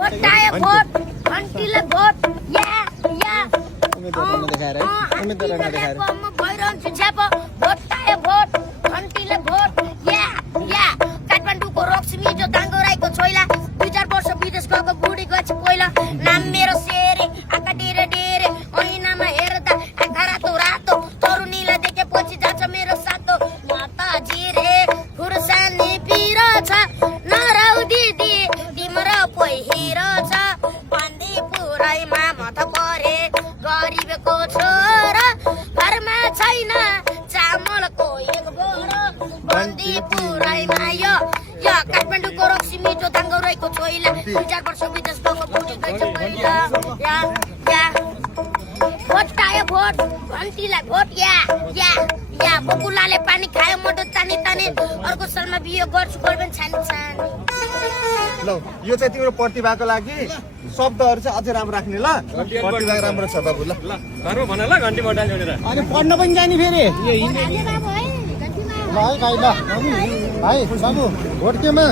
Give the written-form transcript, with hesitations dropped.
भोटाए vote घन्टीले vote या या उम्मेदवार नदेखाएर है उम्मेदवार नदेखाएर म भइरहन्छु छ्याप भोटाए भोट घन्टीले भोट या या काठमाडौँको रक्ष्मी जो दाङ्गो राईको छोइला 2-4 वर्ष विदेश गएको बुढी गएछ पहिला नाम मेरो सेरे आँखा डेरे डेरे ऐनामा हेर्दा आँखा रातो रातो तरुनीलाई देखेपछि जान्छ मेरो सातो माताजी रे खुर्सानी पिरो छ नराउ दिदी तिम्रो पहिरो छ बन्दीपुरैमा म त परे गरिबको छोरा घरमा छैन चामलको एक बोरो बन्दीपुरैमा यो काठमाडौँको रक्ष्मी जो दाङ्गो राईको छोइला 2-4 वर्ष विदेश गएको बुढी गएछ पहिला या या भोट आयो भोट घन्टीलाई भोट या या या बकुलाले पानी खायो मोटो तानी तानी अर्को सालमा बिहे गर्छु गर्बेन छानी छानी ल यो चाहिँ तिम्रो प्रतिभाको लागि शब्दहरु चाहिँ अझै राम्रो राख्ने ल प्रतिभा राम्रो छ बाबु ल घरमा भन ल घन्टी बटाल्यो भनेर अनि पढ्न पनि जाने फेरि हाले बाबु है घन्टीमा ल है भाइ ल भाइ बाबु भोट केमा